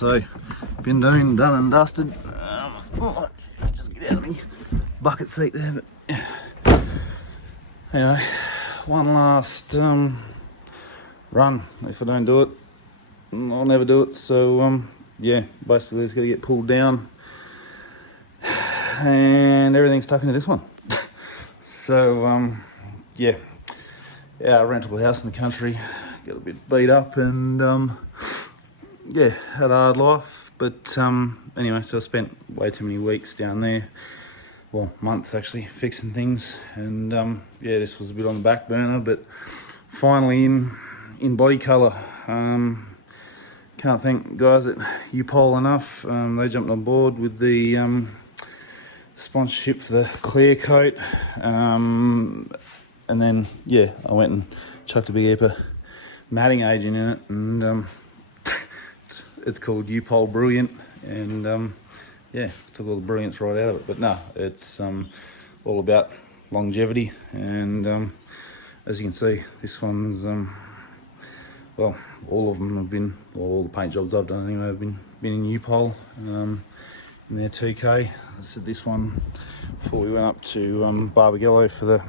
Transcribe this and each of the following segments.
So Bindoon done and dusted. Just get out of me bucket seat there, but yeah. Anyway, one last run. If I don't do it, I'll never do it. So yeah, basically it's got to get pulled down and everything's stuck into this one. So yeah, our rentable house in the country got a bit beat up and yeah, had a hard life. But anyway, so I spent way too many weeks down there, well, months actually, fixing things. And yeah, this was a bit on the back burner, but finally in body colour. Can't thank guys at Upol enough. They jumped on board with the sponsorship for the clear coat. And then, yeah, I went and chucked a big heap of matting agent in it, and it's called Upol Brilliant, and yeah, took all the brilliance right out of it. But no, it's all about longevity, and as you can see, this one's well, all of them have been, all the paint jobs I've done anyway have been in Upol, in their 2K. I said this one before we went up to Barbagallo for the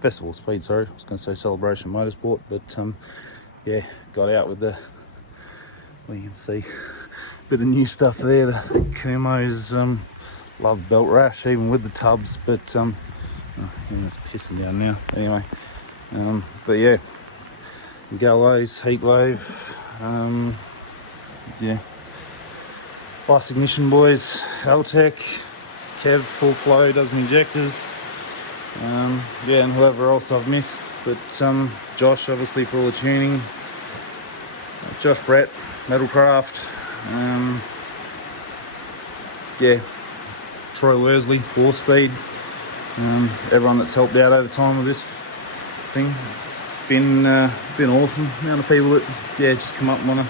festival speed, sorry, I was going to say Celebration Motorsport, but yeah, got out with the, well, you can see a bit of new stuff there. The Kumos love belt rash even with the tubs, but oh, yeah, it's pissing down now anyway. But yeah, gallows, heat wave, yeah, ice ignition boys, Altec, Kev full flow does my injectors, yeah, and whoever else I've missed, but Josh obviously for all the tuning, Josh Brett, Metalcraft, yeah, Troy Worsley, War Speed, everyone that's helped out over time with this thing. It's been awesome. The amount of people that, yeah, just come up and want to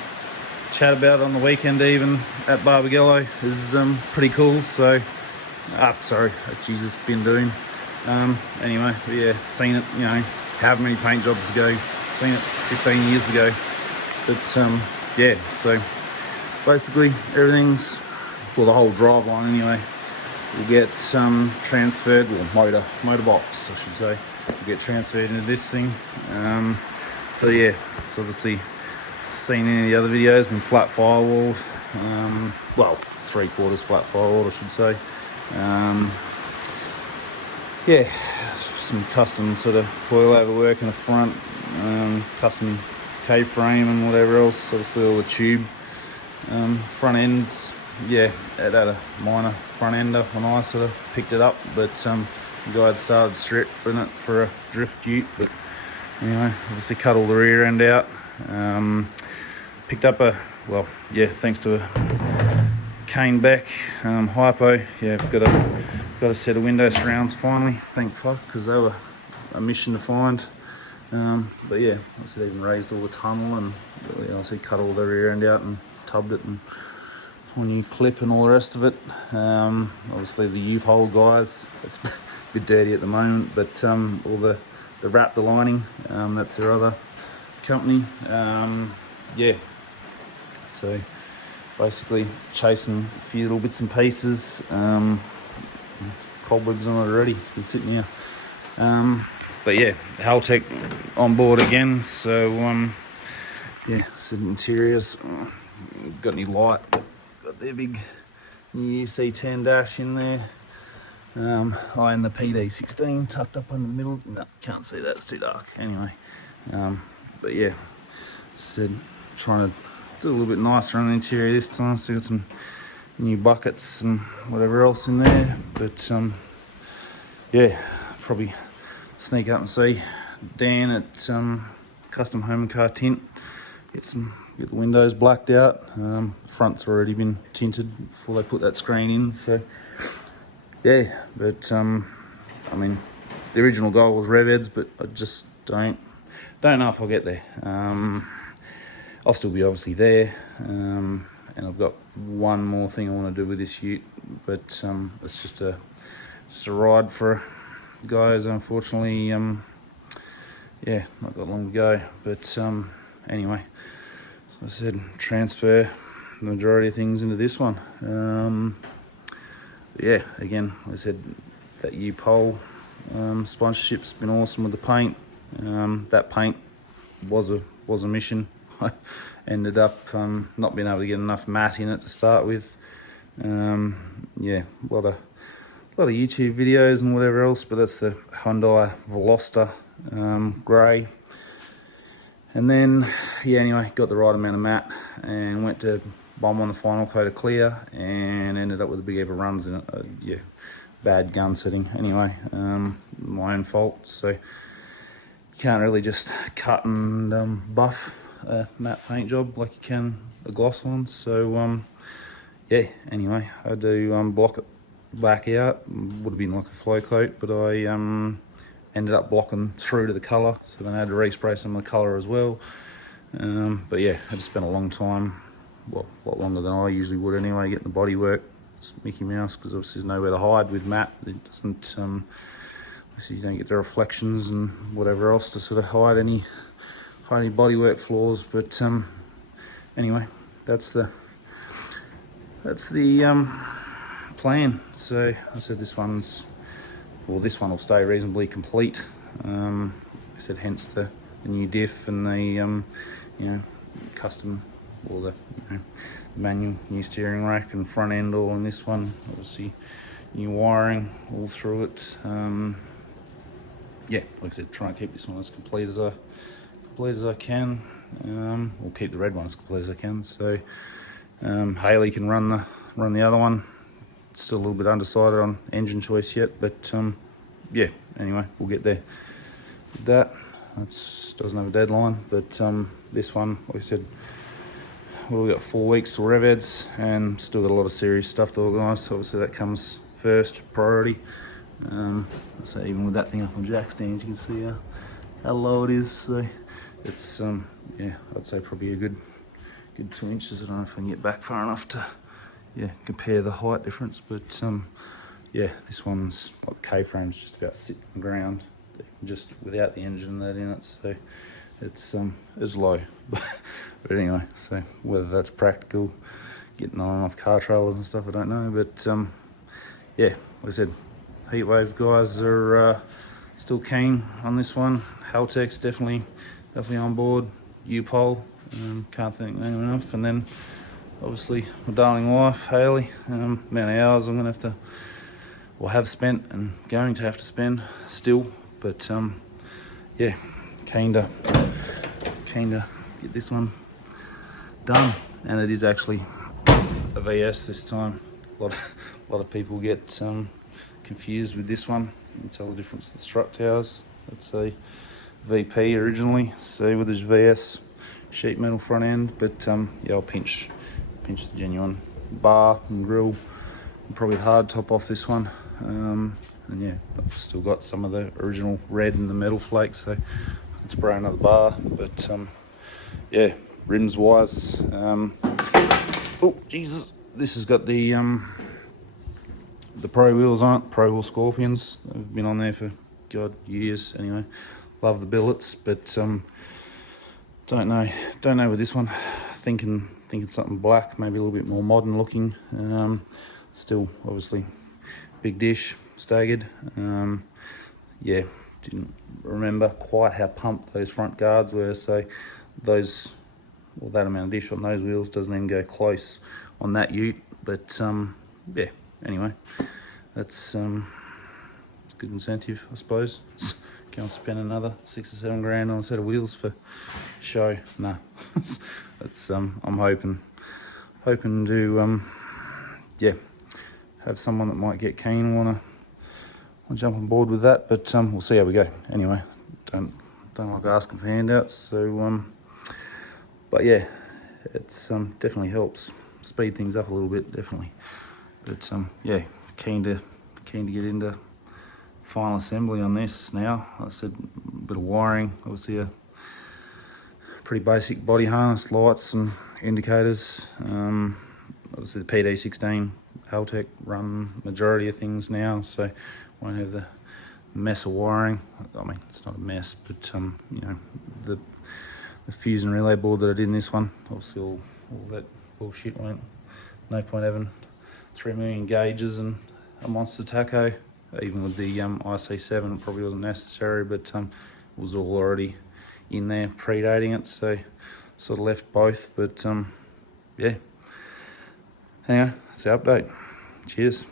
chat about it on the weekend even at Barbagallo is pretty cool. So, sorry, Jesus, Bindoon. Anyway, but yeah, seen it, you know, however many paint jobs ago, seen it 15 years ago. But yeah, so basically everything's, well, the whole drive line anyway, will get transferred, well, motor box I should say, will get transferred into this thing. So yeah, it's obviously seen in any of the other videos, been flat firewalled, well, 3/4 flat firewalled I should say. Yeah, some custom sort of coilover work in the front, custom K-frame and whatever else, obviously all the tube. Front ends, yeah, it had a minor front ender when I sort of picked it up, but the guy had started stripping it for a drift ute, but anyway, obviously cut all the rear end out. Picked up a, well, yeah, thanks to a cane back hypo, yeah, I've got a set of window surrounds finally, thank fuck, because they were a mission to find. But yeah, I said even raised all the tunnel and really, I said cut all the rear end out and tubbed it and when you clip and all the rest of it. Obviously the Upol guys, it's a bit dirty at the moment, but all the Raptor lining, that's their other company. Yeah, so basically chasing a few little bits and pieces. Cobwebs on it already, it's been sitting here. But yeah, Altec on board again, so yeah, some interiors, got any light, got their big new C10 dash in there. I and the PD16 tucked up in the middle, no, can't see that, it's too dark, anyway. But yeah, said trying to do a little bit nicer on the interior this time, so got some new buckets and whatever else in there, but yeah, probably sneak up and see Dan at Custom Home and Car Tint, get the windows blacked out. Front's already been tinted before they put that screen in, so yeah, but I mean, the original goal was Revheads, but I just don't know if I'll get there. I'll still be obviously there, and I've got one more thing I want to do with this ute, but it's just a ride for guys, unfortunately. Yeah, not got long to go, but anyway, I said, transfer the majority of things into this one. Yeah, again, like I said, that Upol sponsorship's been awesome with the paint. That paint was a mission. I ended up not being able to get enough matte in it to start with. Yeah, a lot of YouTube videos and whatever else, but that's the Hyundai Veloster grey. And then, yeah, anyway, got the right amount of matte and went to bomb on the final coat of clear and ended up with a big heap of runs in it. Yeah, bad gun setting. Anyway, my own fault. So you can't really just cut and buff a matte paint job like you can a gloss one. So yeah, anyway, I do block it back out. Would have been like a flow coat, but I ended up blocking through to the colour, so then I had to respray some of the colour as well. But yeah, I just spent a long time, well, a lot longer than I usually would anyway, getting the body work. It's Mickey Mouse, because obviously there's nowhere to hide with matte. It doesn't, obviously you don't get the reflections and whatever else to sort of hide any bodywork flaws. But anyway, that's the plan. So I said this one will stay reasonably complete. I said hence the new diff and the you know, custom, or the manual new steering rack and front end all in this one. Obviously new wiring all through it. Yeah, like I said, try and keep this one as complete as I can. We'll keep the red one as complete as I can. So Haley can run the other one. Still a little bit undecided on engine choice yet, but yeah, anyway, we'll get there with that. It doesn't have a deadline, but this one, like I said, we've got 4 weeks till Revheads and still got a lot of serious stuff to organise, so obviously that comes first priority. So even with that thing up on jack stands, you can see how low it is. So it's yeah, I'd say probably a good 2 inches. I don't know if I can get back far enough to compare the height difference, but yeah, this one's like the K-frame's just about sitting on the ground, just without the engine and that in it. So it's low, but anyway, so whether that's practical, getting on and off car trailers and stuff, I don't know. But yeah, like I said, Heatwave guys are still keen on this one. Haltech's definitely on board. Upol, can't thank anyone enough. And then obviously my darling wife Haley. Amount of hours I'm gonna have to, or have spent and going to have to spend still. But yeah, keen to get this one done. And it is actually a VS this time. A lot of people get confused with this one. You can tell the difference to the strut towers. It's a VP originally, so with this VS sheet metal front end. But yeah, I'll pinch the genuine bar and grill and probably hard top off this one. And yeah, I've still got some of the original red and the metal flakes, so I can spray another bar. But yeah, rims wise, oh Jesus, this has got the Pro wheels on it, Pro Wheel Scorpions. They've been on there for God years. Anyway, love the billets, but don't know with this one. Thinking something black, maybe a little bit more modern looking. Still obviously big dish, staggered. Yeah, didn't remember quite how pumped those front guards were, so those, well, that amount of dish on those wheels doesn't even go close on that ute. But yeah, anyway, that's good incentive, I suppose. Can't spend another 6 or 7 grand on a set of wheels for show. No, that's I'm hoping to yeah, have someone that might get keen, want to jump on board with that. But we'll see how we go. Anyway, don't like asking for handouts. So but yeah, it's definitely helps speed things up a little bit, definitely. But yeah, keen to get into final assembly on this now. Like I said, a bit of wiring, obviously a pretty basic body harness, lights and indicators. Obviously the PD16 Haltech run majority of things now, so won't have the mess of wiring. I mean, it's not a mess, but you know, the fuse and relay board that I did in this one. Obviously all that bullshit went. No point having 3 million gauges and a monster tacho. Even with the IC7, it probably wasn't necessary, but it was all already in there predating it, so sort of left both. But yeah, anyway, that's the update. Cheers.